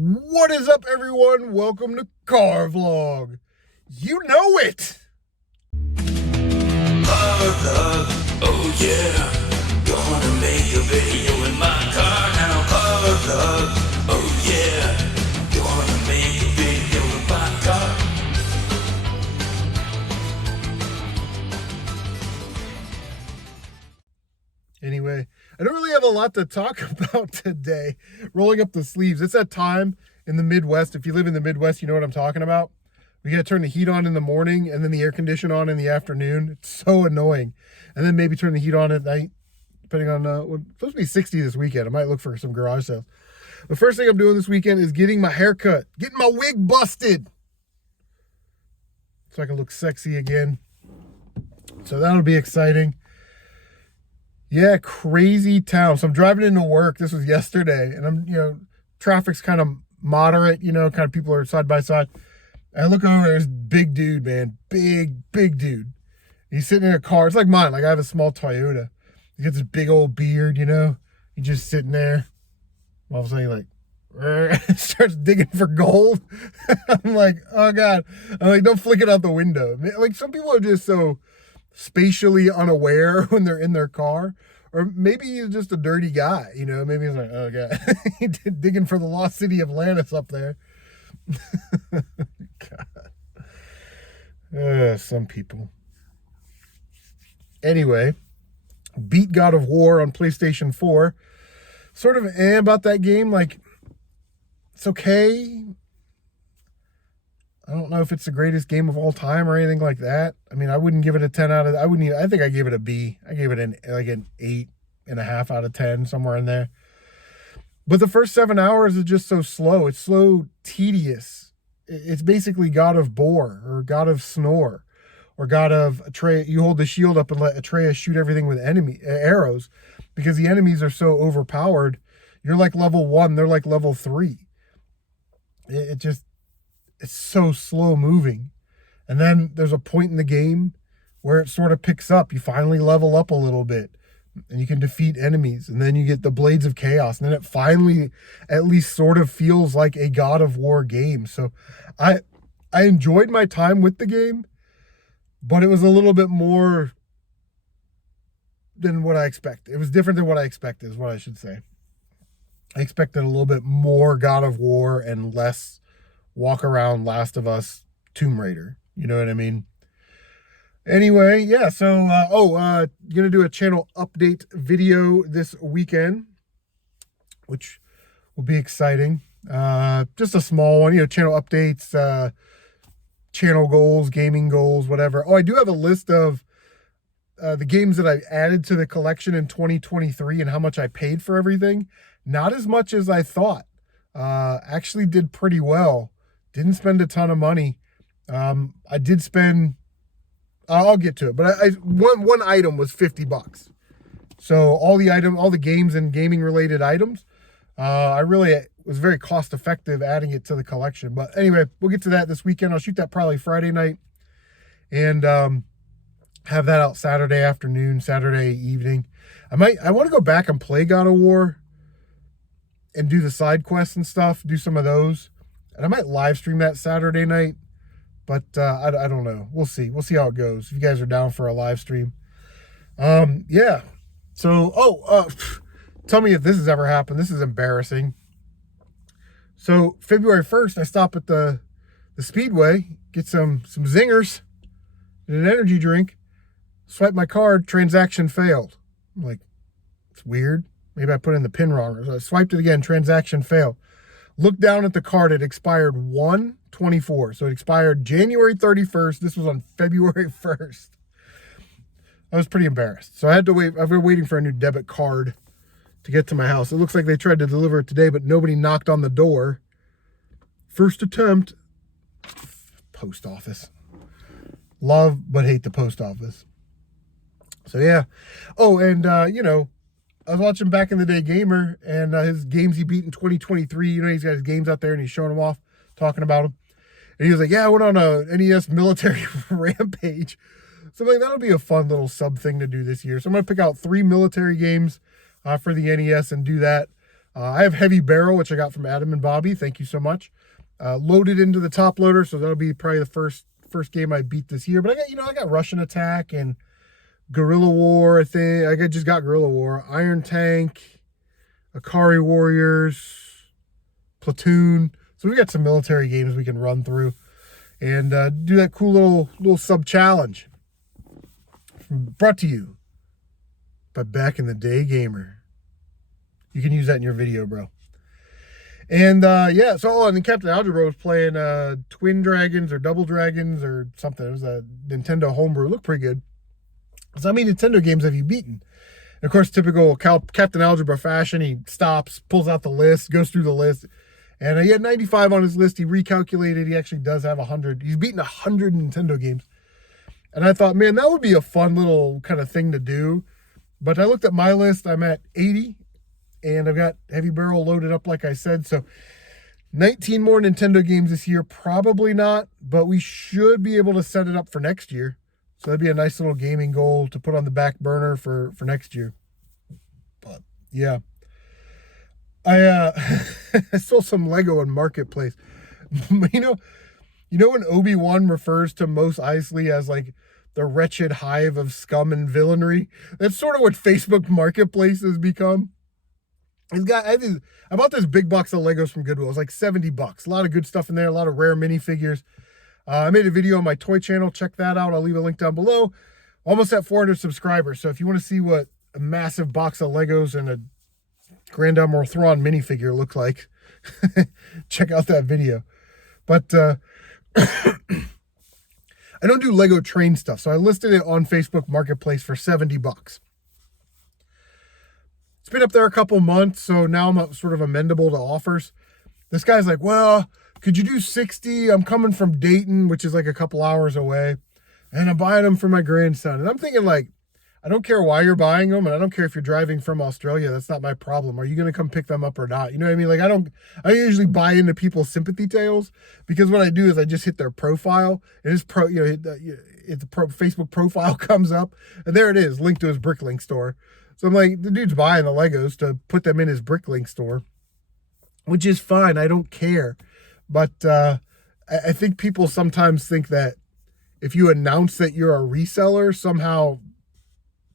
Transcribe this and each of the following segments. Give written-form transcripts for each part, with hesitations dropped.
What is up, everyone? Welcome to Car Vlog. You know it. Oh yeah, gonna make a video in my car now. Oh yeah, gonna make a video in my car. Anyway, I don't really have a lot to talk about today. Rolling up the sleeves. It's that time in the Midwest. If you live in the Midwest, you know what I'm talking about. We got to turn the heat on in the morning and then the air conditioner on in the afternoon. It's so annoying. And then maybe turn the heat on at night, depending on, it's supposed to be 60 this weekend. I might look for some garage sales. The first thing I'm doing this weekend is getting my hair cut, getting my wig busted, so I can look sexy again. So that'll be exciting. Yeah, crazy town. So I'm driving into work. This was yesterday, and traffic's kind of moderate, kind of people are side by side. I look over, there's big dude, man. Big dude. He's sitting in a car. It's like mine. Like I have a small Toyota. He got this big old beard, He's just sitting there. All of a sudden, he starts digging for gold. I'm like, oh God. I'm like, don't flick it out the window. Like some people are just so spatially unaware when they're in their car. Or maybe he's just a dirty guy, Maybe he's like, oh God. He's digging for the lost city of Atlantis up there. God. Some people. Anyway, beat God of War on PlayStation 4. Sort of about that game. Like, it's okay. I don't know if it's the greatest game of all time or anything like that. I mean, I wouldn't give it a 10 out of, I think I gave it a B. I gave it an 8.5 out of 10, somewhere in there. But the first 7 hours is just so slow. It's slow, tedious. It's basically God of Bore or God of Snore or God of Atreus. You hold the shield up and let Atreus shoot everything with arrows because the enemies are so overpowered. You're like level 1, they're like level 3. It's so slow moving. And then there's a point in the game where it sort of picks up. You finally level up a little bit and you can defeat enemies. And then you get the Blades of Chaos. And then it finally at least sort of feels like a God of War game. So I enjoyed my time with the game, but it was a little bit more than what I expected. It was different than what I expected is what I should say. I expected a little bit more God of War and less walk around Last of Us Tomb Raider. You know what I mean? Anyway, yeah, so, gonna do a channel update video this weekend, which will be exciting. Just a small one, channel updates, channel goals, gaming goals, whatever. Oh, I do have a list of the games that I added to the collection in 2023 and how much I paid for everything. Not as much as I thought. Actually did pretty well. Didn't spend a ton of money. I did spend, I'll get to it, but one item was $50. So all the games and gaming related items, I really was very cost effective adding it to the collection. But anyway, we'll get to that this weekend. I'll shoot that probably Friday night and have that out Saturday afternoon, Saturday evening. I want to go back and play God of War and do the side quests and stuff, do some of those. And I might live stream that Saturday night, but I don't know. We'll see. We'll see how it goes. If you guys are down for a live stream. Yeah. So, tell me if this has ever happened. This is embarrassing. So February 1st, I stop at the Speedway, get some zingers and an energy drink, swipe my card, transaction failed. I'm like, it's weird. Maybe I put in the pin wrong. So I swiped it again, transaction failed. Looked down at the card, it expired 1/24. So it expired January 31st. This was on February 1st. I was pretty embarrassed. So I had to wait. I've been waiting for a new debit card to get to my house. It looks like they tried to deliver it today, but nobody knocked on the door. First attempt. Post office. Love, but hate the post office. So yeah. Oh, and I was watching Back in the Day Gamer and his games he beat in 2023. He's got his games out there and he's showing them off, talking about them. And he was like, yeah, I went on a NES military rampage. So I'm like, that'll be a fun little sub thing to do this year. So I'm going to pick out 3 military games for the NES and do that. I have Heavy Barrel, which I got from Adam and Bobby. Thank you so much. Loaded into the top loader, so that'll be probably the first game I beat this year. But I got Russian Attack and Guerrilla War. I think just got Guerrilla War, Iron Tank, Akari Warriors, Platoon. So we got some military games we can run through and do that cool little sub challenge. Brought to you by Back in the Day Gamer. You can use that in your video, bro. And yeah, so and then Captain Algebra was playing Twin Dragons or Double Dragons or something. It was a Nintendo homebrew. It looked pretty good. So how many Nintendo games have you beaten? And of course, typical Captain Algebra fashion, he stops, pulls out the list, goes through the list. And he had 95 on his list. He recalculated. He actually does have 100. He's beaten 100 Nintendo games. And I thought, man, that would be a fun little kind of thing to do. But I looked at my list. I'm at 80. And I've got Heavy Barrel loaded up, like I said. So 19 more Nintendo games this year. Probably not. But we should be able to set it up for next year. So that'd be a nice little gaming goal to put on the back burner for next year. But, yeah. I sold some Lego in Marketplace. You know when Obi-Wan refers to Mos Eisley as like the wretched hive of scum and villainy? That's sort of what Facebook Marketplace has become. I bought this big box of Legos from Goodwill. It was like $70. A lot of good stuff in there, a lot of rare minifigures. I made a video on my toy channel. Check that out. I'll leave a link down below. Almost at 400 subscribers. So if you want to see what a massive box of Legos and a Grand Admiral Thrawn minifigure look like, check out that video. But I don't do Lego train stuff, so I listed it on Facebook Marketplace for $70. It's been up there a couple months, so now I'm sort of amendable to offers. This guy's like, well, could you do 60? I'm coming from Dayton, which is like a couple hours away, and I'm buying them for my grandson. And I'm thinking, like, I don't care why you're buying them, and I don't care if you're driving from Australia. That's not my problem. Are you going to come pick them up or not? You know what I mean? Like, I usually buy into people's sympathy tales, because what I do is I just hit their profile, and his Facebook profile comes up, and there it is, linked to his Bricklink store. So I'm like, the dude's buying the Legos to put them in his Bricklink store, which is fine. I don't care. But I think people sometimes think that if you announce that you're a reseller, somehow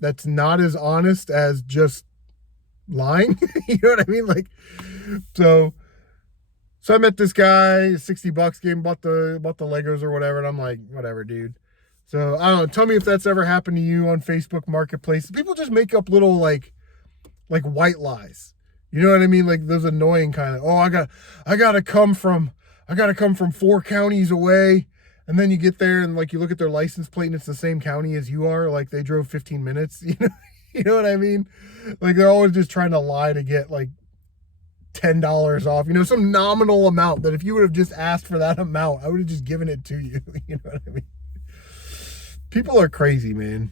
that's not as honest as just lying. You know what I mean? Like, so I met this guy, $60 game, bought the Legos or whatever, and I'm like, whatever, dude. So I don't know. Tell me if that's ever happened to you on Facebook Marketplace. People just make up little like white lies. You know what I mean? Like those annoying kind of, oh, I gotta come from 4 counties away. And then you get there and like you look at their license plate and it's the same county as you are. Like they drove 15 minutes. You know what I mean? Like they're always just trying to lie to get like $10 off. Some nominal amount that if you would have just asked for that amount, I would have just given it to you. You know what I mean? People are crazy, man.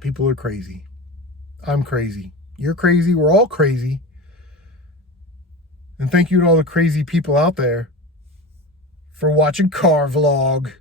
People are crazy. I'm crazy. You're crazy. We're all crazy. And thank you to all the crazy people out there for watching Car Vlog.